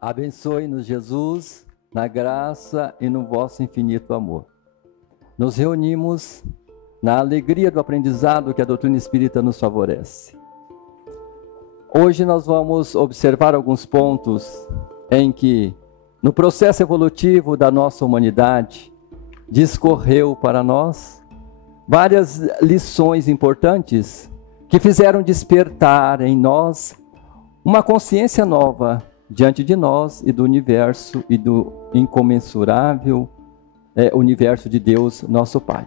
Abençoe-nos, Jesus, na graça e no vosso infinito amor. Nos reunimos na alegria do aprendizado que a doutrina espírita nos favorece. Hoje nós vamos observar alguns pontos em que, no processo evolutivo da nossa humanidade, discorreu para nós várias lições importantes que fizeram despertar em nós uma consciência nova diante de nós e do universo e do incomensurável universo de Deus, nosso Pai.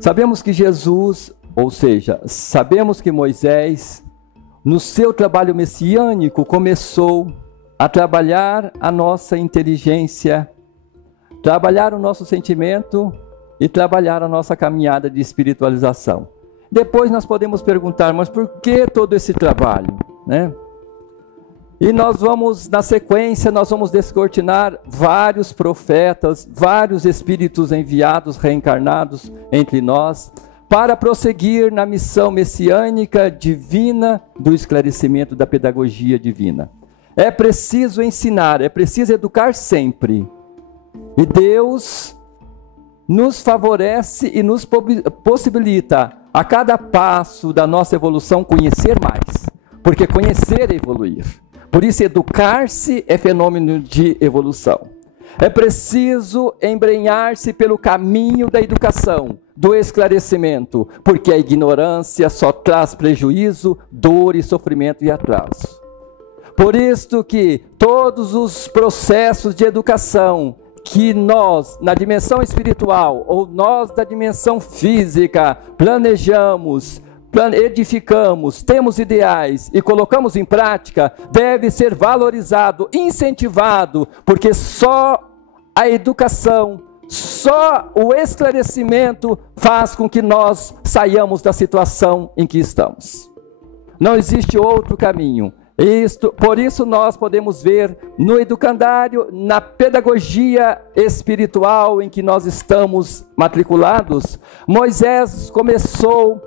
Sabemos que Jesus, ou seja, sabemos que Moisés, no seu trabalho messiânico, começou a trabalhar a nossa inteligência, trabalhar o nosso sentimento e trabalhar a nossa caminhada de espiritualização. Depois nós podemos perguntar, mas por que todo esse trabalho, né? E nós vamos, na sequência, nós vamos descortinar vários profetas, vários espíritos enviados, reencarnados entre nós, para prosseguir na missão messiânica divina do esclarecimento da pedagogia divina. É preciso ensinar, é preciso educar sempre. E Deus nos favorece e nos possibilita, a cada passo da nossa evolução, conhecer mais. Porque conhecer é evoluir. Por isso, educar-se é fenômeno de evolução. É preciso embrenhar-se pelo caminho da educação, do esclarecimento, porque a ignorância só traz prejuízo, dor e sofrimento e atraso. Por isso que todos os processos de educação que nós, na dimensão espiritual, ou nós da dimensão física, planejamos, edificamos, temos ideais e colocamos em prática, deve ser valorizado, incentivado, porque só a educação, só o esclarecimento faz com que nós saiamos da situação em que estamos. Não existe outro caminho. Por isso nós podemos ver no educandário, na pedagogia espiritual em que nós estamos matriculados, Moisés começou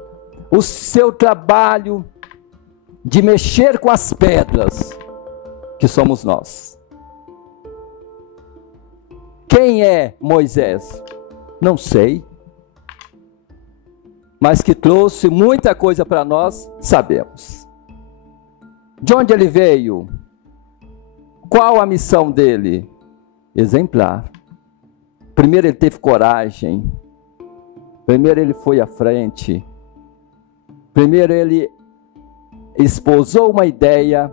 o seu trabalho de mexer com as pedras, que somos nós. Quem é Moisés? Não sei. Mas que trouxe muita coisa para nós, sabemos. De onde ele veio? Qual a missão dele? Exemplar. Primeiro ele teve coragem. Primeiro ele foi à frente. Primeiro ele esposou uma ideia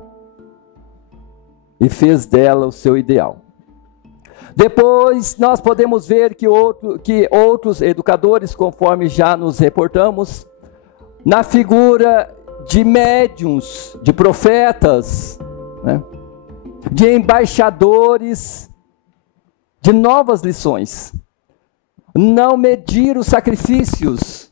e fez dela o seu ideal. Depois nós podemos ver que outros educadores, conforme já nos reportamos, na figura de médiuns, de profetas, né, de embaixadores, de novas lições. Não mediram sacrifícios,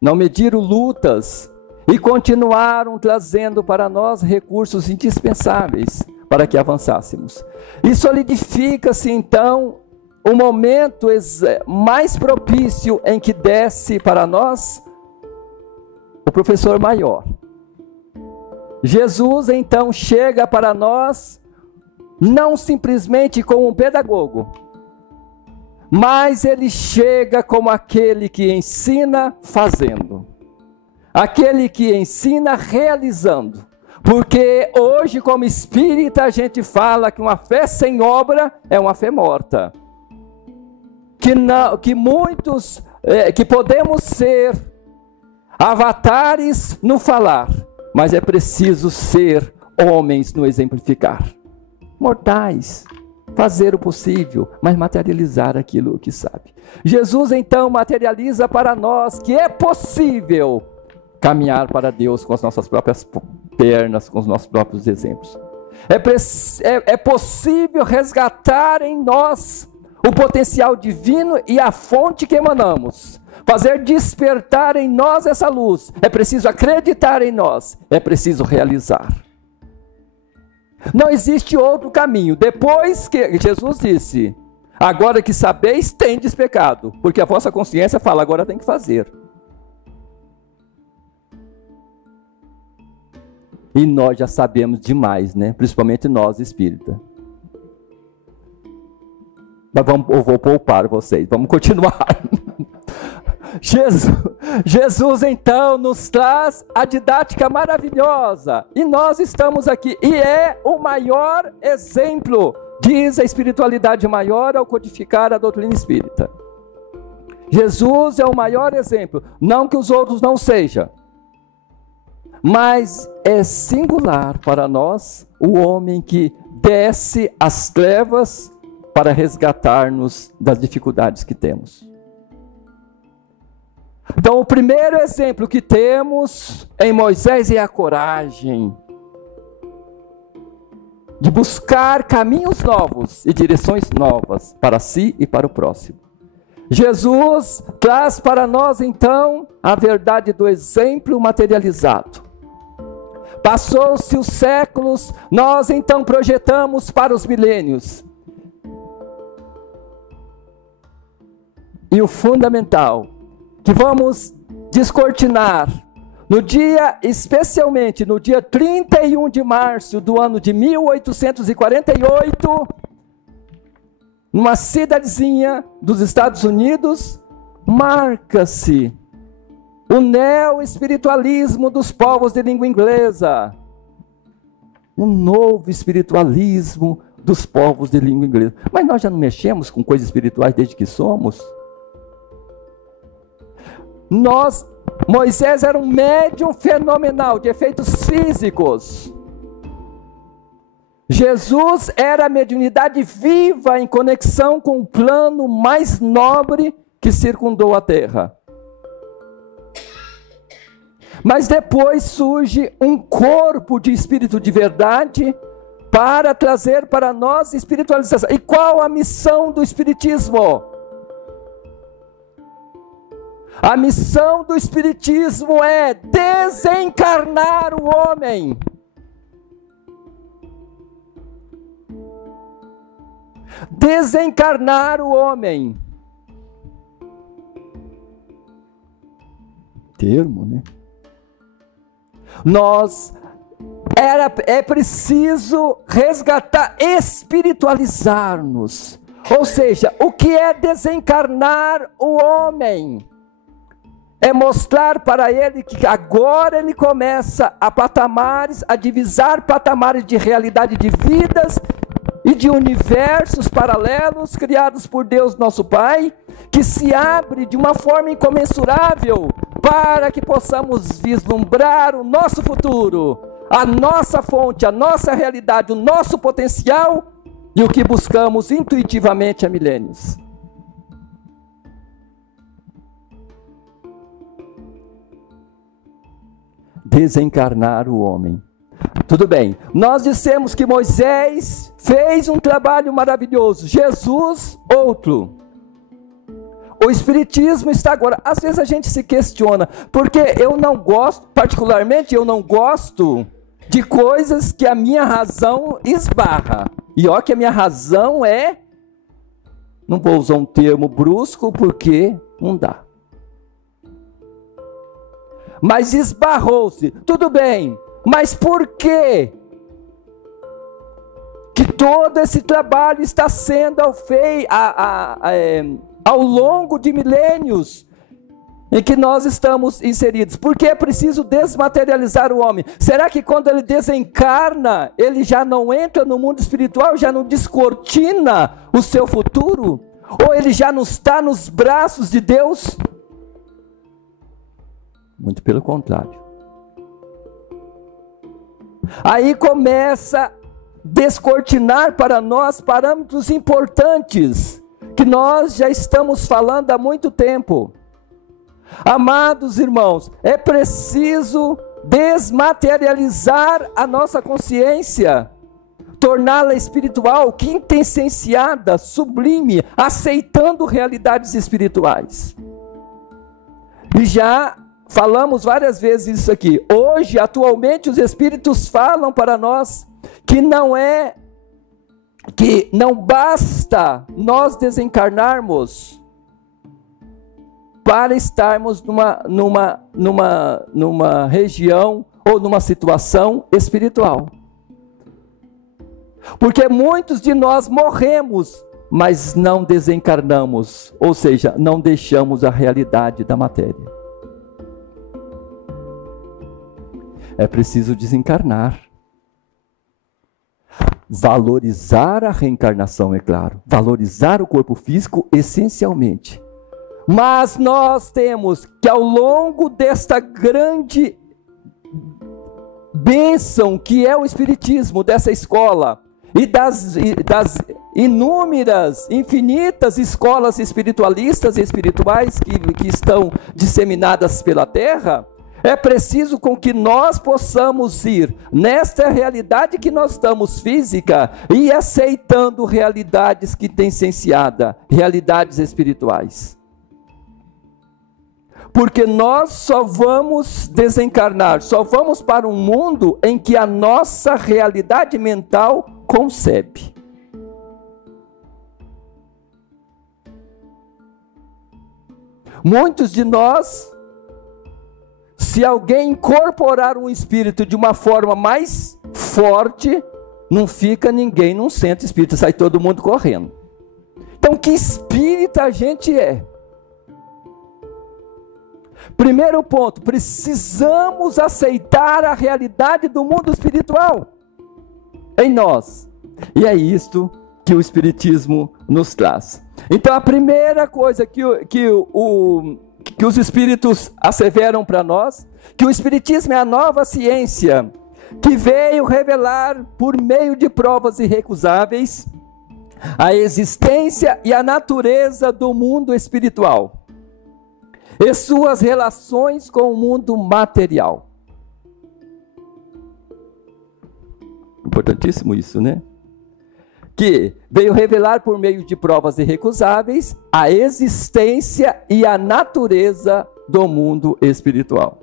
não mediram lutas e continuaram trazendo para nós recursos indispensáveis para que avançássemos. E solidifica-se então o momento mais propício em que desce para nós o professor maior. Jesus então chega para nós não simplesmente como um pedagogo, mas ele chega como aquele que ensina fazendo, aquele que ensina realizando. Porque hoje, como espírita, a gente fala que uma fé sem obra é uma fé morta. Que podemos ser avatares no falar, mas é preciso ser homens no exemplificar. Mortais, fazer o possível, mas materializar aquilo que sabe. Jesus então materializa para nós que é possível caminhar para Deus com as nossas próprias pernas, com os nossos próprios exemplos. É possível resgatar em nós o potencial divino e a fonte que emanamos. Fazer despertar em nós essa luz. É preciso acreditar em nós. É preciso realizar. Não existe outro caminho. Depois que Jesus disse, agora que sabeis, tendes pecado. Porque a vossa consciência fala, agora tem que fazer. E nós já sabemos demais, né? Principalmente nós, espírita. Mas eu vou poupar vocês, vamos continuar. Jesus então nos traz a didática maravilhosa. E nós estamos aqui. E é o maior exemplo, diz a espiritualidade maior ao codificar a doutrina espírita. Jesus é o maior exemplo. Não que os outros não sejam. Mas é singular para nós o homem que desce às trevas para resgatar-nos das dificuldades que temos. Então, o primeiro exemplo que temos em Moisés é a coragem de buscar caminhos novos e direções novas para si e para o próximo. Jesus traz para nós, então, a verdade do exemplo materializado. Passou-se os séculos, nós então projetamos para os milênios. E o fundamental, que vamos descortinar, no dia, especialmente no dia 31 de março do ano de 1848, numa cidadezinha dos Estados Unidos, marca-se o neo-espiritualismo dos povos de língua inglesa. Um novo espiritualismo dos povos de língua inglesa. Mas nós já não mexemos com coisas espirituais desde que somos? Moisés era um médium fenomenal de efeitos físicos. Jesus era a mediunidade viva em conexão com o plano mais nobre que circundou a terra. Mas depois surge um corpo de espírito de verdade para trazer para nós espiritualização. E qual a missão do espiritismo? A missão do espiritismo é desencarnar o homem. Desencarnar o homem. Termo, né? É preciso resgatar, espiritualizar-nos. Ou seja, o que é desencarnar o homem? É mostrar para ele que agora ele começa a divisar patamares de realidade de vidas e de universos paralelos criados por Deus nosso Pai, que se abre de uma forma incomensurável para que possamos vislumbrar o nosso futuro, a nossa fonte, a nossa realidade, o nosso potencial e o que buscamos intuitivamente há milênios. Desencarnar o homem. Tudo bem, nós dissemos que Moisés fez um trabalho maravilhoso, Jesus, outro. O espiritismo está agora. Às vezes a gente se questiona, porque eu não gosto, particularmente eu não gosto de coisas que a minha razão esbarra. E ó que a minha razão não vou usar um termo brusco porque não dá. Mas esbarrou-se, tudo bem, mas por quê? Que todo esse trabalho está sendo feito ao longo de milênios em que nós estamos inseridos. Porque é preciso desmaterializar o homem. Será que quando ele desencarna, ele já não entra no mundo espiritual, já não descortina o seu futuro? Ou ele já não está nos braços de Deus? Muito pelo contrário. Aí começa a descortinar para nós parâmetros importantes que nós já estamos falando há muito tempo. Amados irmãos, é preciso desmaterializar a nossa consciência, torná-la espiritual, quintessenciada, sublime, aceitando realidades espirituais. E já falamos várias vezes isso aqui. Hoje, atualmente, os espíritos falam para nós que não basta nós desencarnarmos para estarmos numa região ou numa situação espiritual. Porque muitos de nós morremos, mas não desencarnamos, ou seja, não deixamos a realidade da matéria. É preciso desencarnar. Valorizar a reencarnação, é claro. Valorizar o corpo físico, essencialmente. Mas nós temos que, ao longo desta grande bênção que é o Espiritismo, dessa escola, e das inúmeras, infinitas escolas espiritualistas e espirituais que estão disseminadas pela Terra, é preciso com que nós possamos ir nesta realidade que nós estamos física e aceitando realidades que têm cienciada, realidades espirituais. Porque nós só vamos desencarnar, só vamos para um mundo em que a nossa realidade mental concebe. Muitos de nós, se alguém incorporar um espírito de uma forma mais forte, não fica ninguém num centro espírita, sai todo mundo correndo. Então, que espírita a gente é? Primeiro ponto, precisamos aceitar a realidade do mundo espiritual em nós. E é isto que o Espiritismo nos traz. Então, a primeira coisa que os Espíritos asseveram para nós, que o Espiritismo é a nova ciência, que veio revelar, por meio de provas irrecusáveis, a existência e a natureza do mundo espiritual e suas relações com o mundo material. Importantíssimo isso, né? Que veio revelar por meio de provas irrecusáveis a existência e a natureza do mundo espiritual,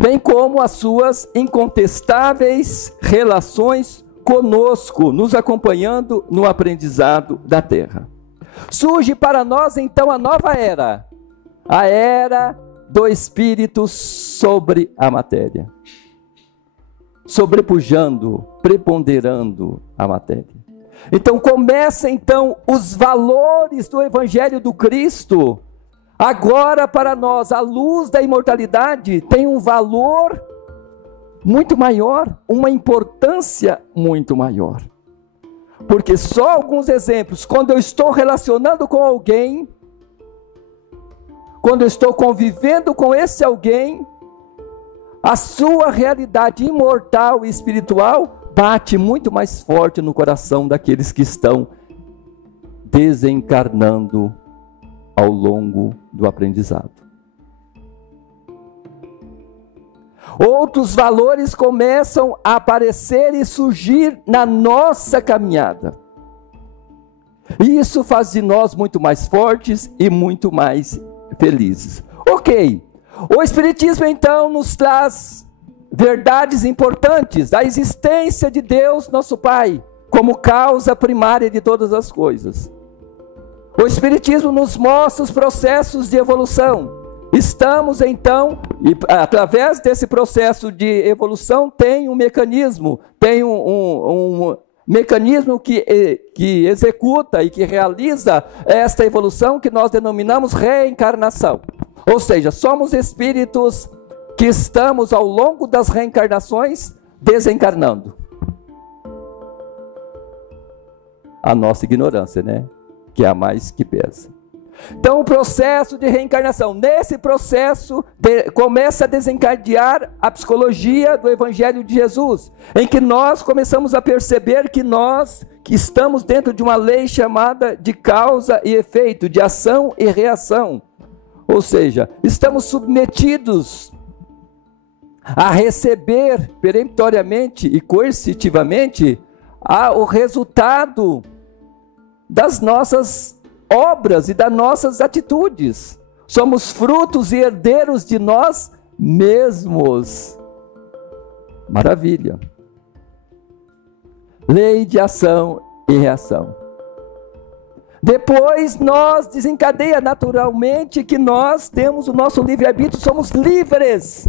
bem como as suas incontestáveis relações conosco, nos acompanhando no aprendizado da Terra. Surge para nós então a nova era, a era do Espírito sobre a matéria, sobrepujando, preponderando a matéria. Então começa então os valores do Evangelho do Cristo. Agora para nós, a luz da imortalidade tem um valor muito maior, uma importância muito maior. Porque só alguns exemplos, quando eu estou relacionando com alguém, quando eu estou convivendo com esse alguém, a sua realidade imortal e espiritual bate muito mais forte no coração daqueles que estão desencarnando ao longo do aprendizado. Outros valores começam a aparecer e surgir na nossa caminhada. E isso faz de nós muito mais fortes e muito mais felizes. Ok, o Espiritismo então nos traz verdades importantes da existência de Deus, nosso Pai, como causa primária de todas as coisas. O Espiritismo nos mostra os processos de evolução. Estamos então, e através desse processo de evolução, tem um mecanismo, mecanismo que executa e que realiza esta evolução que nós denominamos reencarnação. Ou seja, somos espíritos que estamos ao longo das reencarnações desencarnando. A nossa ignorância, né? Que é a mais que pesa. Então o processo de reencarnação, nesse processo começa a desencadear a psicologia do Evangelho de Jesus, em que nós começamos a perceber que nós que estamos dentro de uma lei chamada de causa e efeito, de ação e reação. Ou seja, estamos submetidos a receber peremptoriamente e coercitivamente o resultado das nossas obras e das nossas atitudes. Somos frutos e herdeiros de nós mesmos. Maravilha. Lei de ação e reação. Depois nós desencadeia naturalmente que nós temos o nosso livre-arbítrio, somos livres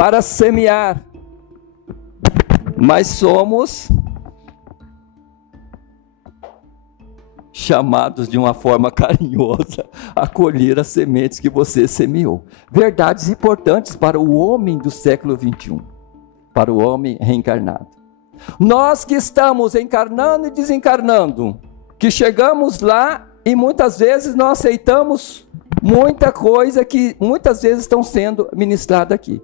para semear, mas somos chamados de uma forma carinhosa a colher as sementes que você semeou. Verdades importantes para o homem do século 21, para o homem reencarnado. Nós que estamos encarnando e desencarnando, que chegamos lá e muitas vezes não aceitamos muita coisa que muitas vezes estão sendo ministrada aqui.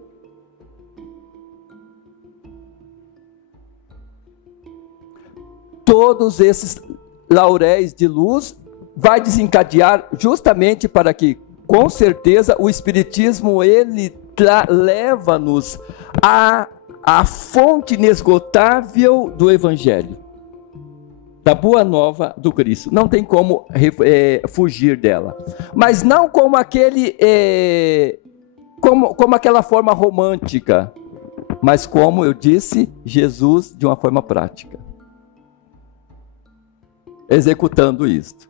Todos esses lauréis de luz vai desencadear justamente para que, com certeza, o Espiritismo ele leva-nos à fonte inesgotável do Evangelho, da Boa Nova do Cristo. Não tem como fugir dela, mas não como como aquela forma romântica, mas como eu disse, Jesus de uma forma prática, executando isto.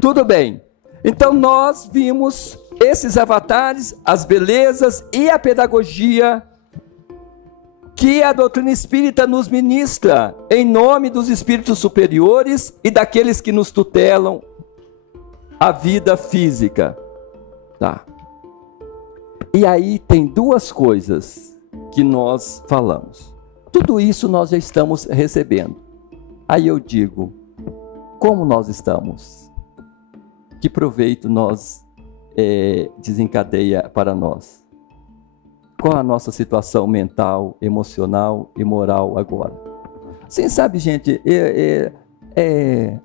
Tudo bem, então nós vimos esses avatares, as belezas e a pedagogia que a doutrina espírita nos ministra em nome dos espíritos superiores e daqueles que nos tutelam a vida física. Tá. E aí tem duas coisas que nós falamos. Tudo isso nós já estamos recebendo. Aí eu digo, como nós estamos? Que proveito nós desencadeia para nós? Qual a nossa situação mental, emocional e moral agora? Você sabe, gente,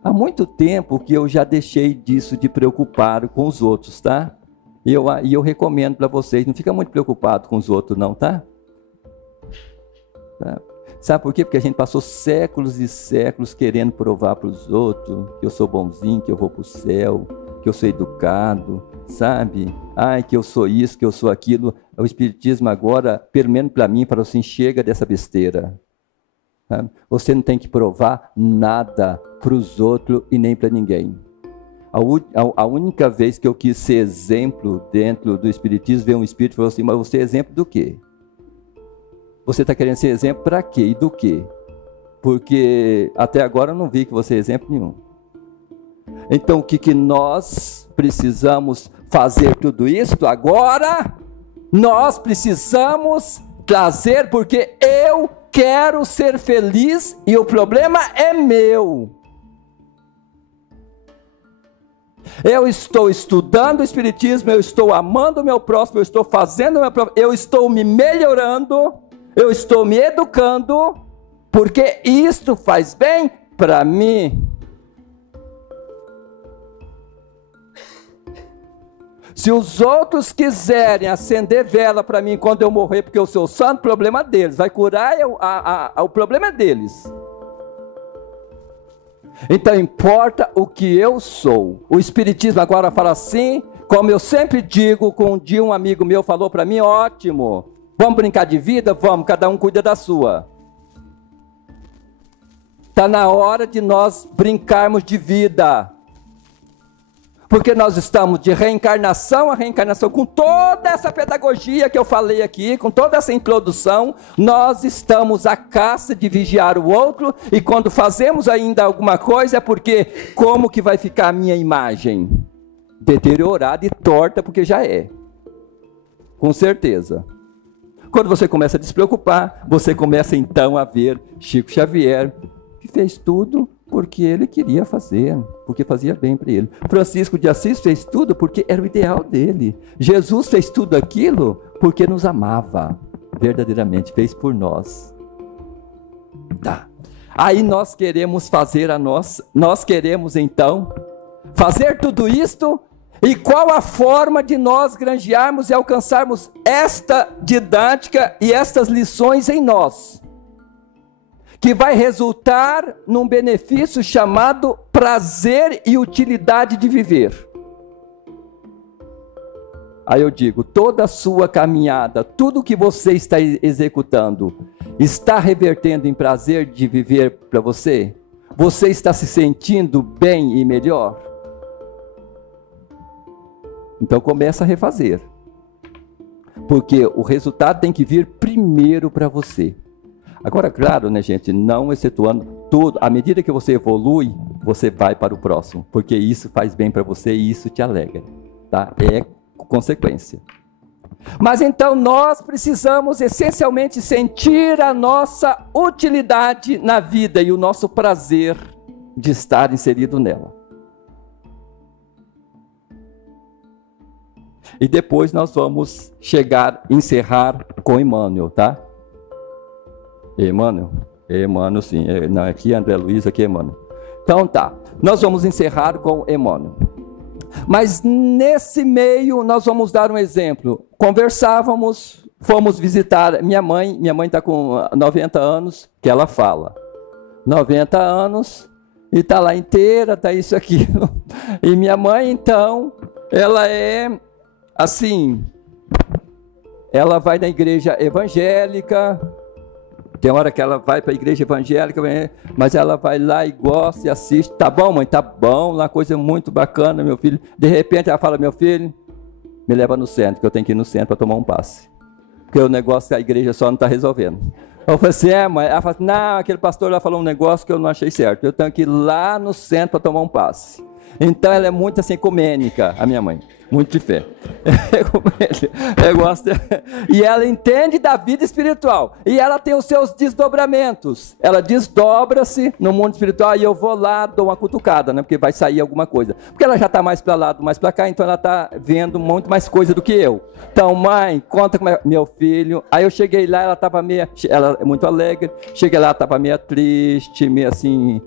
há muito tempo que eu já deixei disso de preocupar com os outros, tá? E eu recomendo para vocês, não fica muito preocupado com os outros não, tá? Sabe por quê? Porque a gente passou séculos e séculos querendo provar para os outros que eu sou bonzinho, que eu vou para o céu, que eu sou educado, sabe? Ai, que eu sou isso, que eu sou aquilo. O Espiritismo agora, pelo menos para mim, para você, chega dessa besteira. Sabe? Você não tem que provar nada para os outros e nem para ninguém. A única vez que eu quis ser exemplo dentro do Espiritismo, veio um Espírito e falou assim, mas você é exemplo do quê? Você está querendo ser exemplo para quê e do quê? Porque até agora eu não vi que você é exemplo nenhum. Então o que nós precisamos fazer tudo isso agora? Nós precisamos trazer, porque eu quero ser feliz e o problema é meu. Eu estou estudando o Espiritismo, eu estou amando o meu próximo, eu estou fazendo o meu próximo, eu estou me melhorando, eu estou me educando, porque isto faz bem para mim. Se os outros quiserem acender vela para mim quando eu morrer, porque eu sou santo, problema deles. Vai curar, o problema é deles. Então importa o que eu sou. O Espiritismo agora fala assim, como eu sempre digo, um dia um amigo meu falou para mim, ótimo, vamos brincar de vida? Vamos, cada um cuida da sua. Está na hora de nós brincarmos de vida. Porque nós estamos de reencarnação a reencarnação, com toda essa pedagogia que eu falei aqui, com toda essa introdução, nós estamos à caça de vigiar o outro, e quando fazemos ainda alguma coisa, é porque, como que vai ficar a minha imagem? Deteriorada e torta, porque já é. Com certeza. Quando você começa a despreocupar, você começa então a ver Chico Xavier, que fez tudo porque ele queria fazer, porque fazia bem para ele. Francisco de Assis fez tudo porque era o ideal dele. Jesus fez tudo aquilo porque nos amava, verdadeiramente, fez por nós. Tá. Aí nós queremos fazer nós queremos então fazer tudo isto, e qual a forma de nós granjearmos e alcançarmos esta didática e estas lições em nós? Que vai resultar num benefício chamado prazer e utilidade de viver. Aí eu digo, toda a sua caminhada, tudo que você está executando, está revertendo em prazer de viver para você? Você está se sentindo bem e melhor? Então começa a refazer. Porque o resultado tem que vir primeiro para você. Agora, claro, né, gente, não excetuando tudo, à medida que você evolui, você vai para o próximo, porque isso faz bem para você e isso te alegra, tá? É consequência. Mas então nós precisamos essencialmente sentir a nossa utilidade na vida e o nosso prazer de estar inserido nela. E depois nós vamos encerrar com Emmanuel, tá? Emmanuel sim, não, aqui é André Luiz, aqui é Emmanuel. Então tá, nós vamos encerrar com Emmanuel. Mas nesse meio nós vamos dar um exemplo. Conversávamos, fomos visitar minha mãe está com 90 anos, que ela fala. 90 anos, e está lá inteira, está isso aqui. E minha mãe, então, ela é assim, ela vai na igreja evangélica. Tem hora que ela vai para a igreja evangélica, mas ela vai lá e gosta e assiste. Tá bom, mãe? Tá bom, uma coisa muito bacana, meu filho. De repente ela fala, meu filho, me leva no centro, que eu tenho que ir no centro para tomar um passe. Porque o negócio a igreja só não está resolvendo. Eu falei assim, mãe? Ela fala assim, não, aquele pastor lá falou um negócio que eu não achei certo. Eu tenho que ir lá no centro para tomar um passe. Então ela é muito assim, ecumênica, a minha mãe. Muito de fé. E ela entende da vida espiritual. E ela tem os seus desdobramentos. Ela desdobra-se no mundo espiritual. E eu vou lá, dou uma cutucada, né? Porque vai sair alguma coisa. Porque ela já está mais para lá, mais para cá. Então ela está vendo muito mais coisa do que eu. Então, mãe, conta como é meu filho. Aí eu cheguei lá, ela estava meio... Ela é muito alegre. Cheguei lá, estava meio triste, meio assim...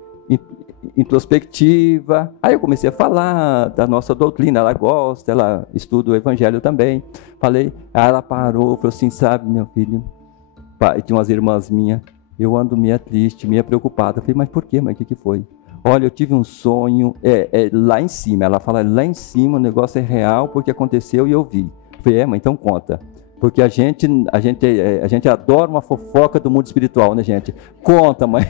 introspectiva. Aí eu comecei a falar da nossa doutrina, ela gosta, ela estuda o evangelho também. Falei, aí ela parou, falou assim, sabe, meu filho, pai, tinha umas irmãs minhas, eu ando meio triste, meio preocupada. Eu falei, mas por quê, mãe, o que foi? Olha, eu tive um sonho, lá em cima, ela fala, lá em cima o negócio é real, porque aconteceu e eu vi. Eu falei, mãe, então conta. Porque a gente adora uma fofoca do mundo espiritual, né, gente? Conta, mãe,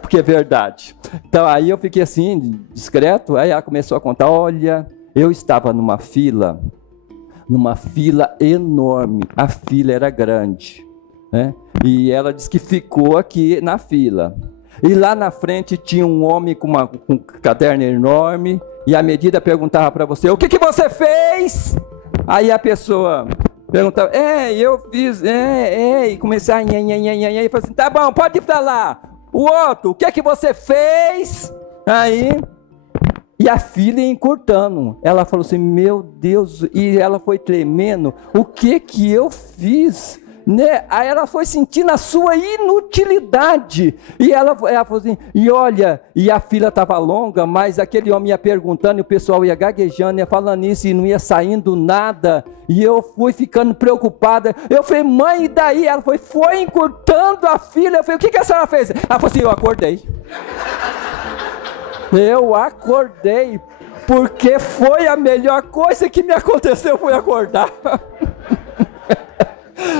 porque é verdade. Então, aí eu fiquei assim, discreto, aí ela começou a contar, olha, eu estava numa fila enorme, a fila era grande, né? E ela disse que ficou aqui na fila. E lá na frente tinha um homem com um caderno enorme, e à medida perguntava para você, o que você fez? Aí a pessoa... perguntava, eu fiz, e comecei a e falei assim, tá bom, pode ir para lá. O outro, o que você fez? Aí, e a filha ia encurtando. Ela falou assim, meu Deus, e ela foi tremendo, o que eu fiz? Né? Aí ela foi sentindo a sua inutilidade, e ela falou assim, e olha, e a fila estava longa, mas aquele homem ia perguntando, e o pessoal ia gaguejando, ia falando isso, e não ia saindo nada, e eu fui ficando preocupada. Eu falei, mãe, e daí? Ela foi encurtando a fila. Eu falei, o que a senhora fez? Ela falou assim, eu acordei. Eu acordei, porque foi a melhor coisa que me aconteceu, foi acordar.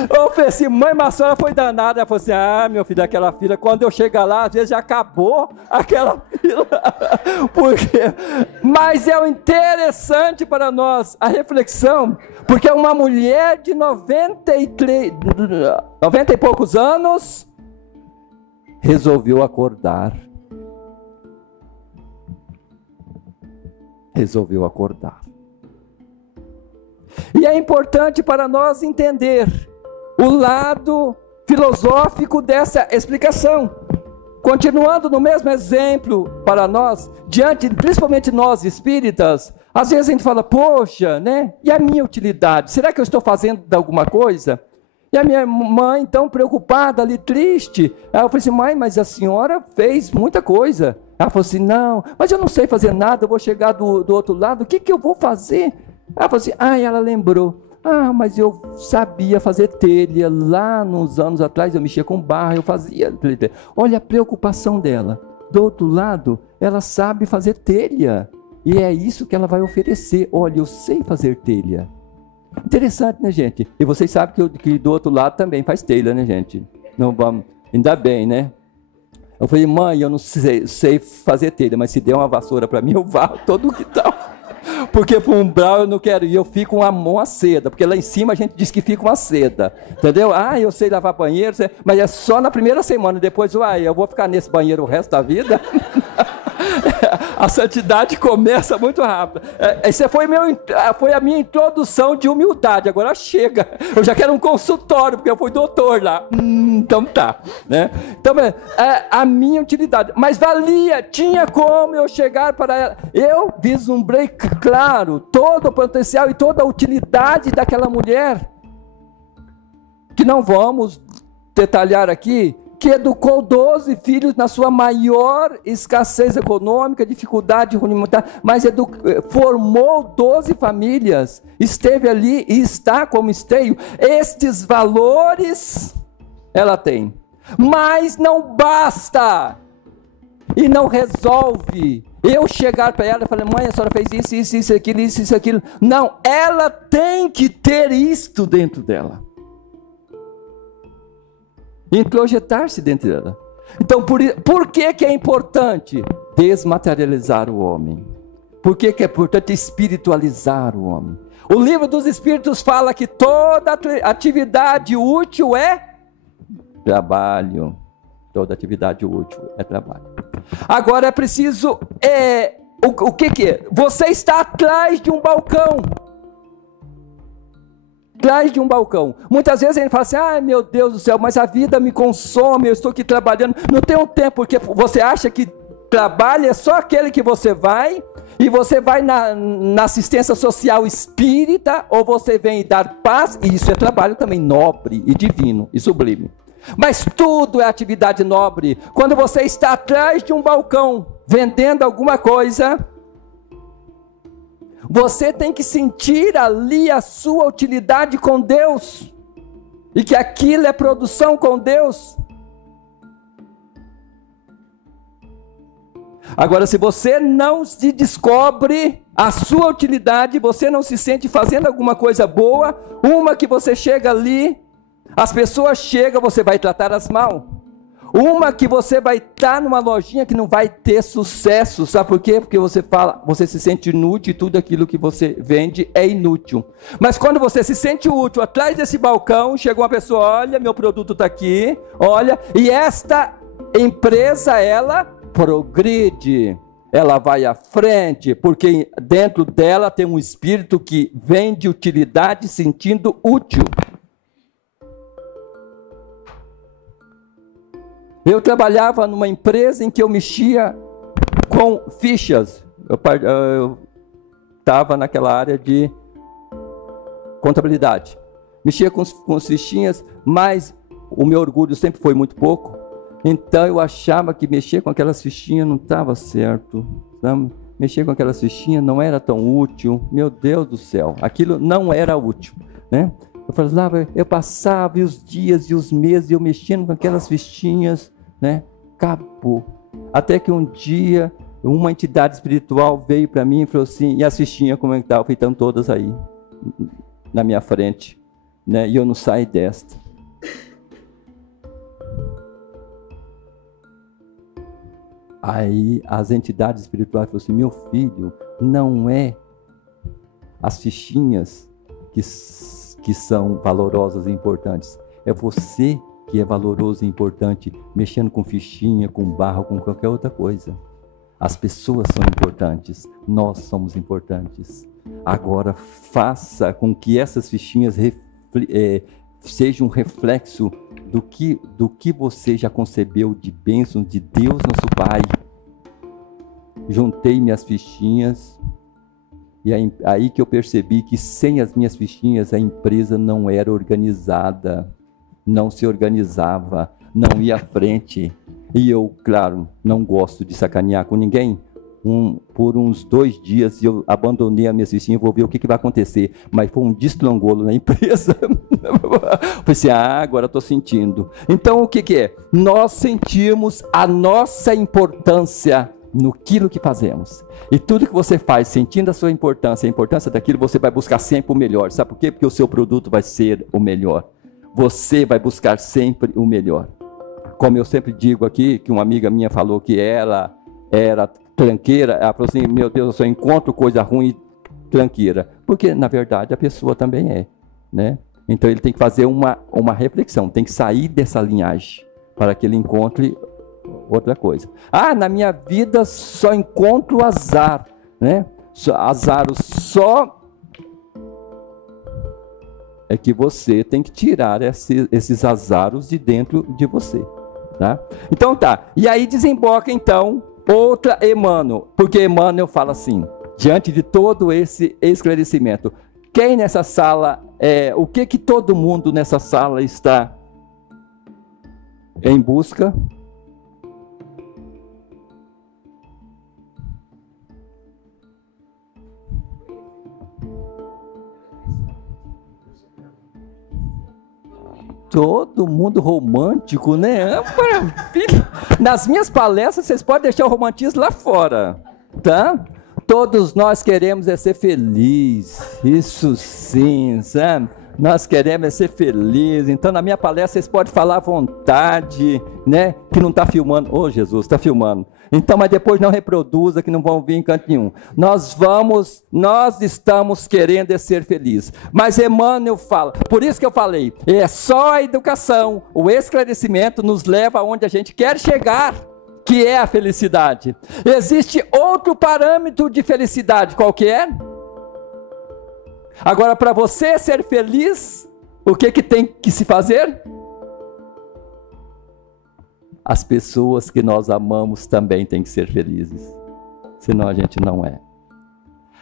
Eu falei assim, mãe, mas a senhora foi danada. Ela falou assim, meu filho, aquela fila, quando eu chegar lá, às vezes já acabou aquela fila. Mas é o interessante para nós, a reflexão, porque uma mulher de 90 e poucos anos, resolveu acordar. Resolveu acordar. E é importante para nós entender o lado filosófico dessa explicação. Continuando no mesmo exemplo para nós, principalmente nós espíritas, às vezes a gente fala, poxa, né? E a minha utilidade? Será que eu estou fazendo alguma coisa? E a minha mãe, tão preocupada ali, triste, ela falou assim, mãe, mas a senhora fez muita coisa. Ela falou assim, não, mas eu não sei fazer nada, eu vou chegar do outro lado, o que eu vou fazer? Ela falou assim, ela lembrou, mas eu sabia fazer telha, lá nos anos atrás eu mexia com barra, eu fazia. Olha a preocupação dela, do outro lado, ela sabe fazer telha, e é isso que ela vai oferecer, olha, eu sei fazer telha. Interessante, né, gente? E vocês sabem que do outro lado também faz telha, né, gente? Não vamos, ainda bem, né? Eu falei, mãe, eu não sei fazer telha, mas se der uma vassoura para mim, eu varro todo o quintal. Porque para o umbral eu não quero ir, eu fico uma seda, porque lá em cima a gente diz que fica uma seda, entendeu? Ah, eu sei lavar banheiro, mas é só na primeira semana, depois eu vou ficar nesse banheiro o resto da vida. A santidade começa muito rápido. Essa foi a minha introdução de humildade. Agora chega. Eu já quero um consultório, porque eu fui doutor lá. Então tá. Né? Então, a minha utilidade. Mas valia, tinha como eu chegar para ela. Eu vislumbrei, claro, todo o potencial e toda a utilidade daquela mulher. Que não vamos detalhar aqui. Que educou 12 filhos na sua maior escassez econômica, dificuldade rudimentar, mas formou 12 famílias, esteve ali e está como esteio. Estes valores ela tem, mas não basta e não resolve. Eu chegar para ela e falar, mãe, a senhora fez isso, aquilo. Não, ela tem que ter isto dentro dela. Introjetar-se dentro dela. Então, por que é importante desmaterializar o homem? Por que é importante espiritualizar o homem? O livro dos Espíritos fala que toda atividade útil é trabalho. Toda atividade útil é trabalho. Agora é preciso... o que é? Você está atrás de um balcão. Atrás de um balcão. Muitas vezes a gente fala assim, ai meu Deus do céu, mas a vida me consome, eu estou aqui trabalhando. Não tem um tempo, porque você acha que trabalho é só aquele que você vai, e você vai na assistência social espírita, ou você vem dar paz, e isso é trabalho também nobre e divino e sublime. Mas tudo é atividade nobre. Quando você está atrás de um balcão, vendendo alguma coisa... Você tem que sentir ali a sua utilidade com Deus. E que aquilo é produção com Deus. Agora, se você não se descobre a sua utilidade, você não se sente fazendo alguma coisa boa, uma que você chega ali, as pessoas chegam, você vai tratá-las mal. Uma que você vai estar numa lojinha que não vai ter sucesso, sabe por quê? Porque você se sente inútil e tudo aquilo que você vende é inútil. Mas quando você se sente útil, atrás desse balcão, chega uma pessoa, olha, meu produto está aqui, olha, e esta empresa, ela progride, ela vai à frente, porque dentro dela tem um espírito que vende utilidade sentindo útil. Eu trabalhava numa empresa em que eu mexia com fichas. Eu estava naquela área de contabilidade. Mexia com fichinhas, mas o meu orgulho sempre foi muito pouco. Então eu achava que mexer com aquelas fichinhas não estava certo. Sabe? Mexer com aquelas fichinhas não era tão útil. Meu Deus do céu, aquilo não era útil, né? Eu passava e os dias e os meses eu mexendo com aquelas fichinhas, né? Acabou. Até que um dia uma entidade espiritual veio para mim e falou assim, e as fichinhas como é que estavam? Estão todas aí na minha frente, né? E eu não saio desta. Aí as entidades espirituais falaram assim, meu filho, não é as fichinhas que são valorosas e importantes. É você que é valoroso e importante, mexendo com fichinha, com barro, com qualquer outra coisa. As pessoas são importantes, nós somos importantes. Agora faça com que essas fichinhas sejam um reflexo do que você já concebeu de bênçãos de Deus, nosso Pai. Juntei minhas fichinhas, e aí que eu percebi que sem as minhas fichinhas a empresa não era organizada, não se organizava, não ia à frente. E eu, claro, não gosto de sacanear com ninguém. Por uns 2 dias eu abandonei a minha fichinha, vou ver o que vai acontecer. Mas foi um destrangolo na empresa. Falei assim, agora estou sentindo. Então o que é? Nós sentimos a nossa importância naquilo que fazemos. E tudo que você faz, sentindo a sua importância, a importância daquilo, você vai buscar sempre o melhor. Sabe por quê? Porque o seu produto vai ser o melhor. Você vai buscar sempre o melhor. Como eu sempre digo aqui, que uma amiga minha falou que ela era tranqueira, ela falou assim, meu Deus, eu só encontro coisa ruim tranqueira? Porque, na verdade, a pessoa também é, né? Então, ele tem que fazer uma reflexão, tem que sair dessa linhagem para que ele encontre outra coisa. Ah, na minha vida só encontro azar, né? Azaros só... É que você tem que tirar esses azaros de dentro de você, tá? Então tá, e aí desemboca então outra Emmanuel, porque Emmanuel fala assim, diante de todo esse esclarecimento, quem nessa sala, o que todo mundo nessa sala está em busca? Todo mundo romântico, né? Nas minhas palestras, vocês podem deixar o romantismo lá fora, tá? Todos nós queremos ser felizes, isso sim, sabe? Nós queremos ser felizes. Então, na minha palestra, vocês podem falar à vontade, né? Que não está filmando. Ô, Jesus, está filmando. Então, mas depois não reproduza, que não vão vir em canto nenhum. Nós estamos querendo ser felizes. Mas Emmanuel fala, por isso que eu falei, é só a educação, o esclarecimento nos leva aonde a gente quer chegar, que é a felicidade. Existe outro parâmetro de felicidade, qual que é? Agora, para você ser feliz, o que tem que se fazer? As pessoas que nós amamos também têm que ser felizes, senão a gente não é.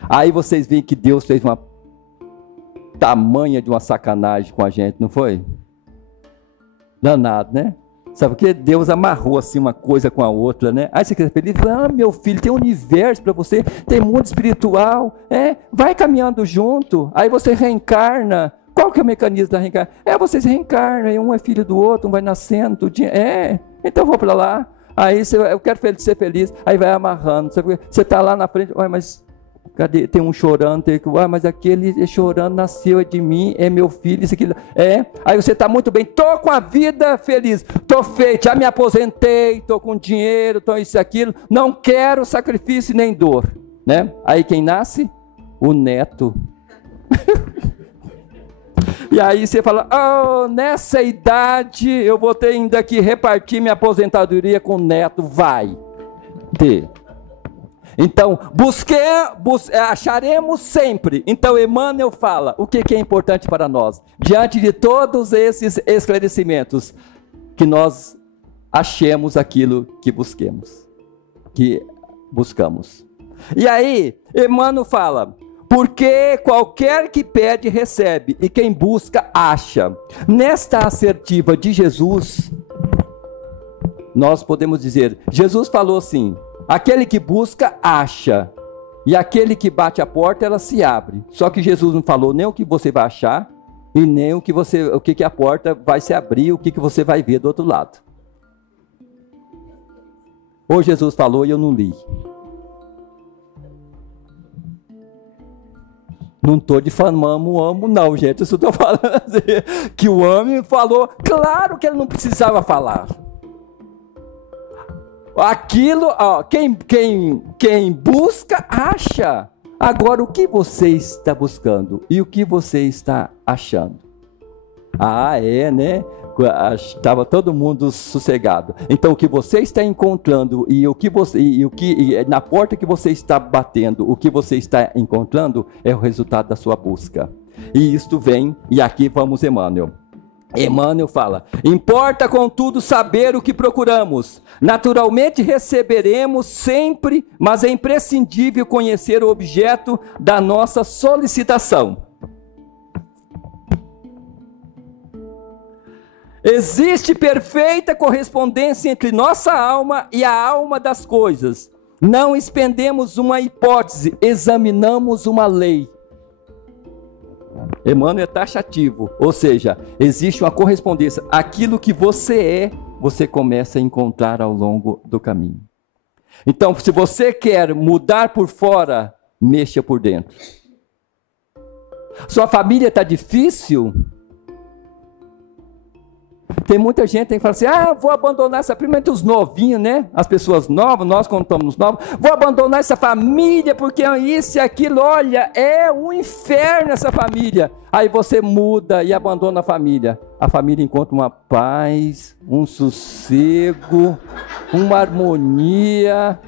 Aí vocês veem que Deus fez uma tamanha de uma sacanagem com a gente, não foi? Danado, né? Sabe por quê? Deus amarrou assim uma coisa com a outra, né? Aí você quer ser feliz? Ah, meu filho, tem um universo para você, tem mundo espiritual, vai caminhando junto, aí você reencarna. Qual que é o mecanismo da reencarnação? Vocês reencarnam, um é filho do outro, um vai nascendo, tudinho. Então vou para lá, aí eu quero ser feliz, aí vai amarrando, você está lá na frente, mas cadê? Tem um chorando, mas aquele chorando nasceu de mim, é meu filho, isso aqui, aí você está muito bem, estou com a vida feliz, estou feito, já me aposentei, estou com dinheiro, estou isso e aquilo, não quero sacrifício nem dor, né? Aí quem nasce? O neto. E aí você fala, nessa idade eu vou ter ainda que repartir minha aposentadoria com o neto, vai ter. Então, acharemos sempre. Então, Emmanuel fala, o que é importante para nós? Diante de todos esses esclarecimentos, que nós achemos aquilo que buscamos. E aí, Emmanuel fala, porque qualquer que pede, recebe, e quem busca, acha. Nesta assertiva de Jesus, nós podemos dizer, Jesus falou assim, aquele que busca, acha, e aquele que bate a porta, ela se abre. Só que Jesus não falou nem o que você vai achar, e nem o que a porta vai se abrir, o que você vai ver do outro lado. Ou Jesus falou e eu não li. Não estou difamando o homem, não, gente. Eu só estou falando assim, que o homem falou, claro que ele não precisava falar. Aquilo, quem busca, acha. Agora, o que você está buscando e o que você está achando? Né? Estava todo mundo sossegado. Então, o que você está encontrando e na porta que você está batendo, o que você está encontrando é o resultado da sua busca. E isto vem, e aqui vamos Emmanuel. Emmanuel fala, importa contudo saber o que procuramos. Naturalmente receberemos sempre, mas é imprescindível conhecer o objeto da nossa solicitação. Existe perfeita correspondência entre nossa alma e a alma das coisas. Não expendemos uma hipótese, examinamos uma lei. Emmanuel é taxativo, ou seja, existe uma correspondência. Aquilo que você você começa a encontrar ao longo do caminho. Então, se você quer mudar por fora, mexa por dentro. Sua família está difícil? Tem muita gente que fala assim, vou abandonar essa, principalmente os novinhos, né? As pessoas novas, nós quando estamos novos, vou abandonar essa família, porque isso e aquilo, olha, é um inferno essa família. Aí você muda e abandona a família encontra uma paz, um sossego, uma harmonia,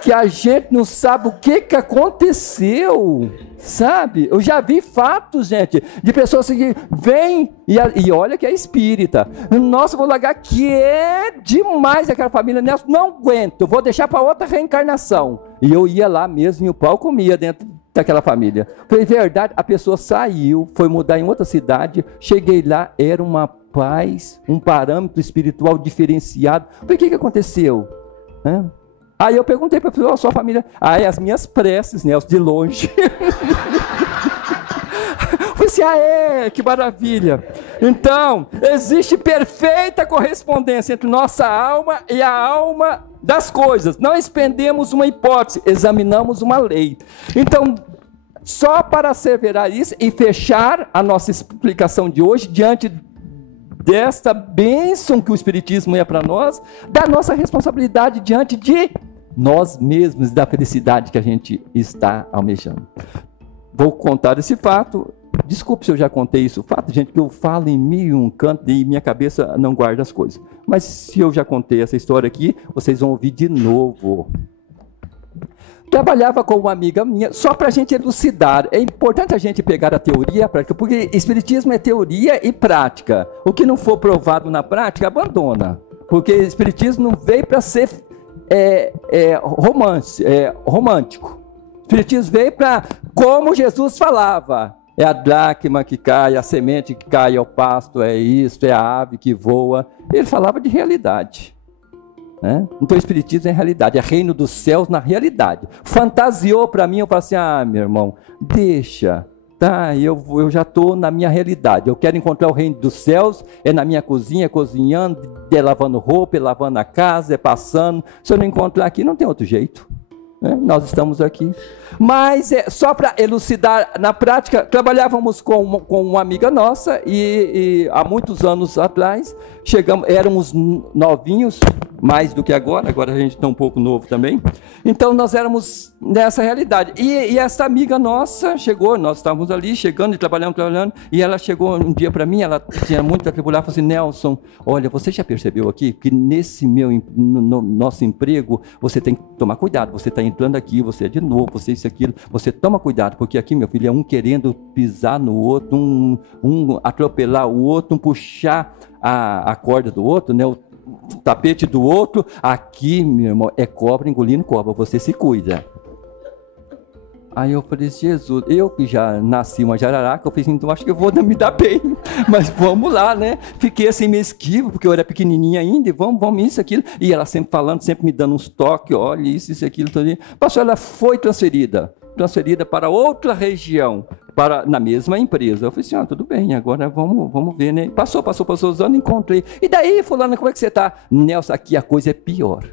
que a gente não sabe o que aconteceu, sabe? Eu já vi fatos, gente, de pessoas que vêm e olha que é espírita. Nossa, vou largar, que é demais aquela família, não aguento, vou deixar para outra reencarnação. E eu ia lá mesmo e o pau comia dentro daquela família. Foi verdade, a pessoa saiu, foi mudar em outra cidade, cheguei lá, era uma paz, um parâmetro espiritual diferenciado. Por que aconteceu? Aí eu perguntei para a pessoa, sua família, é as minhas preces, né, os de longe. Eu falei assim, que maravilha. Então, existe perfeita correspondência entre nossa alma e a alma das coisas. Não expendemos uma hipótese, examinamos uma lei. Então, só para asseverar isso e fechar a nossa explicação de hoje, diante desta bênção que o Espiritismo é para nós, da nossa responsabilidade diante de nós mesmos, da felicidade que a gente está almejando. Vou contar esse fato. Desculpe se eu já contei isso. O fato, gente, que eu falo em mil e um canto e minha cabeça não guarda as coisas. Mas se eu já contei essa história aqui, vocês vão ouvir de novo. Trabalhava com uma amiga minha, só para a gente elucidar. É importante a gente pegar a teoria e a prática, porque Espiritismo é teoria e prática. O que não for provado na prática, abandona. Porque o Espiritismo não veio para ser romântico. O Espiritismo veio para, como Jesus falava, é a dracma que cai, a semente que cai ao pasto, é isso, é a ave que voa. Ele falava de realidade. Então o Espiritismo é realidade, é reino dos céus na realidade. Fantasiou para mim, eu falei assim, meu irmão, deixa, tá? Eu já estou na minha realidade, eu quero encontrar o reino dos céus, é na minha cozinha, cozinhando, é lavando roupa, é lavando a casa, é passando. Se eu não encontrar aqui, não tem outro jeito. Nós estamos aqui. Mas só para elucidar, na prática, trabalhávamos com uma amiga nossa e há muitos anos atrás, éramos novinhos, mais do que agora a gente está um pouco novo também. Então nós éramos nessa realidade. E essa amiga nossa chegou, nós estávamos ali chegando e trabalhando, e ela chegou um dia para mim, ela tinha muito atribular, falou assim, Nelson, olha, você já percebeu aqui que nesse nosso emprego, você tem que tomar cuidado, você está entrando aqui, você é de novo, você isso, aquilo, você toma cuidado, porque aqui, meu filho, é um querendo pisar no outro, um atropelar o outro, um puxar a corda do outro, né, o tapete do outro. Aqui, meu irmão, é cobra engolindo cobra, você se cuida. Aí eu falei, Jesus, eu que já nasci uma jararaca, eu falei assim, então acho que eu vou me dar bem, mas vamos lá, né? Fiquei assim meio esquivo, porque eu era pequenininha ainda, e vamos isso, aquilo. E ela sempre falando, sempre me dando uns toques, olha isso, aquilo, tudo. Passou, ela foi transferida para outra região, na mesma empresa. Eu falei assim, tudo bem, agora vamos ver, né? Passou os anos, encontrei. E daí, fulana, como é que você está? Nelson, aqui a coisa é pior.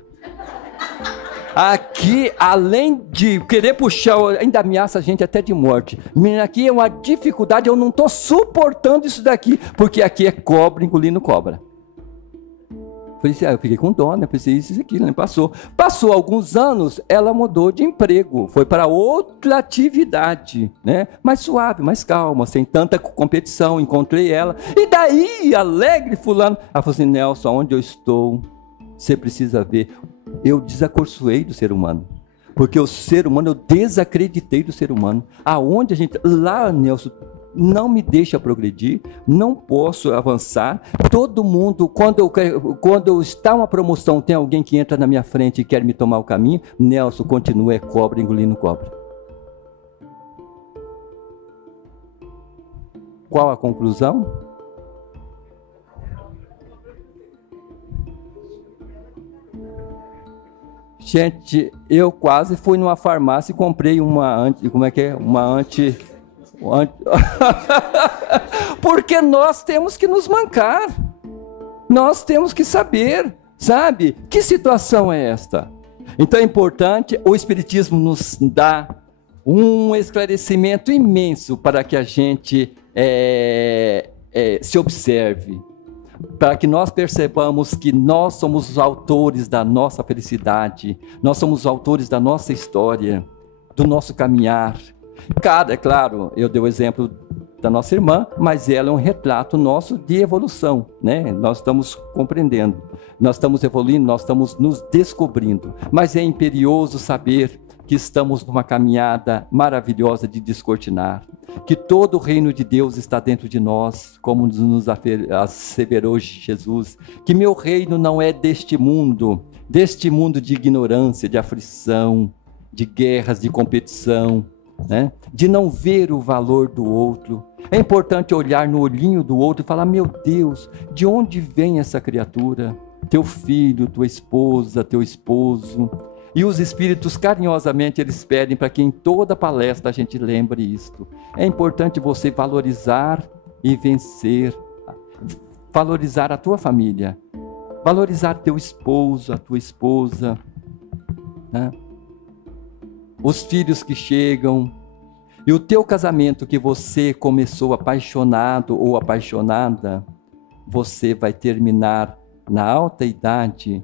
Aqui, além de querer puxar, ainda ameaça a gente até de morte. Menina, aqui é uma dificuldade, eu não estou suportando isso daqui, porque aqui é cobra engolindo cobra. Eu fiquei com dó, né? Pensei isso e aquilo, né? Passou alguns anos, ela mudou de emprego, foi para outra atividade, né? Mais suave, mais calma, sem tanta competição. Encontrei ela, e daí, alegre fulano, ela falou assim, Nelson, onde eu estou, você precisa ver, eu desacorçoei do ser humano, porque o ser humano, eu desacreditei do ser humano. Aonde a gente, lá, Nelson, não me deixa progredir, não posso avançar. Todo mundo, quando está uma promoção, tem alguém que entra na minha frente e quer me tomar o caminho, Nelson, continua, é cobra engolindo cobra. Qual a conclusão? Gente, eu quase fui numa farmácia e comprei uma porque nós temos que nos mancar, nós temos que saber, sabe? Que situação é esta? Então é importante, o Espiritismo nos dá um esclarecimento imenso para que a gente se observe. para que nós percebamos que nós somos os autores da nossa felicidade, nós somos os autores da nossa história, do nosso caminhar. É claro, eu dei o exemplo da nossa irmã, mas ela é um retrato nosso de evolução, né? Nós estamos compreendendo, nós estamos evoluindo, nós estamos nos descobrindo, mas é imperioso saber que estamos numa caminhada maravilhosa de descortinar, que todo o reino de Deus está dentro de nós, como nos asseverou Jesus, que meu reino não é deste mundo de ignorância, de aflição, de guerras, de competição, né? De não ver o valor do outro. É importante olhar no olhinho do outro e falar: meu Deus, de onde vem essa criatura? Teu filho, tua esposa, teu esposo. E os espíritos, carinhosamente, eles pedem para que em toda palestra a gente lembre isto. É importante você valorizar e vencer, valorizar a tua família, valorizar teu esposo, a tua esposa, né? Os filhos que chegam, e o teu casamento que você começou apaixonado ou apaixonada, você vai terminar na alta idade,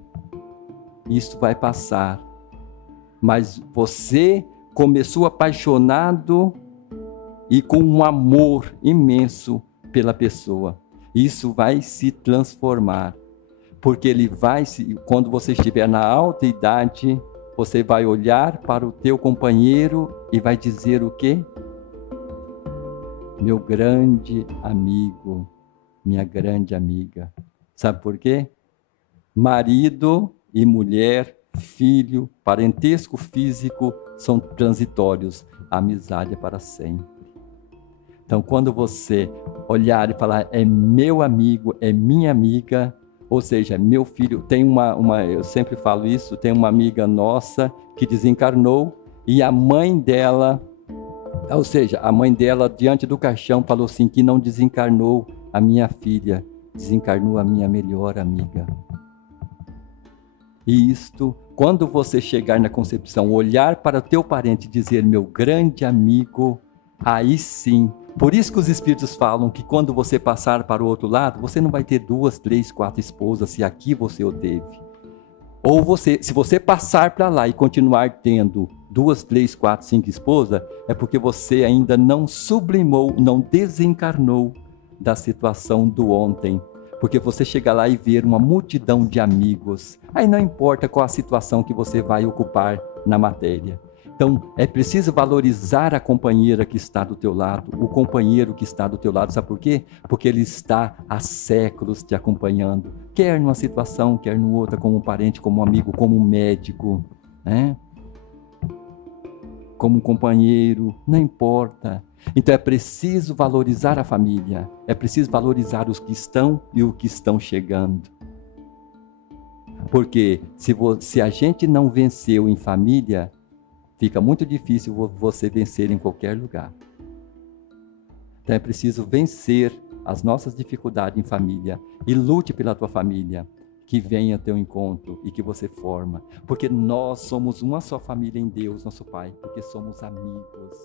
isso vai passar. Mas você começou apaixonado e com um amor imenso pela pessoa. Isso vai se transformar, porque quando você estiver na alta idade, você vai olhar para o teu companheiro e vai dizer o quê? Meu grande amigo, minha grande amiga. Sabe por quê? Marido e mulher, filho, parentesco físico são transitórios. A amizade é para sempre. Então, quando você olhar e falar, é meu amigo, é minha amiga, ou seja, meu filho, tem eu sempre falo isso, tem uma amiga nossa que desencarnou e a mãe dela, ou seja, a mãe dela diante do caixão falou assim, que não desencarnou a minha filha, desencarnou a minha melhor amiga. E isto, quando você chegar na concepção, olhar para o teu parente e dizer, meu grande amigo, aí sim. Por isso que os espíritos falam que quando você passar para o outro lado, você não vai ter 2, 3, 4 esposas, se aqui você o teve. Ou se você passar para lá e continuar tendo 2, 3, 4, 5 esposas, é porque você ainda não sublimou, não desencarnou da situação do ontem. Porque você chega lá e vê uma multidão de amigos. Aí não importa qual a situação que você vai ocupar na matéria. Então, é preciso valorizar a companheira que está do teu lado, o companheiro que está do teu lado. Sabe por quê? Porque ele está há séculos te acompanhando. Quer numa situação, quer numa outra, como um parente, como um amigo, como um médico, né? Como um companheiro, não importa. Então, é preciso valorizar a família. É preciso valorizar os que estão e os que estão chegando. Porque se a gente não venceu em família, fica muito difícil você vencer em qualquer lugar. Então é preciso vencer as nossas dificuldades em família e lute pela tua família, que venha teu encontro e que você forma. Porque nós somos uma só família em Deus, nosso Pai, porque somos amigos.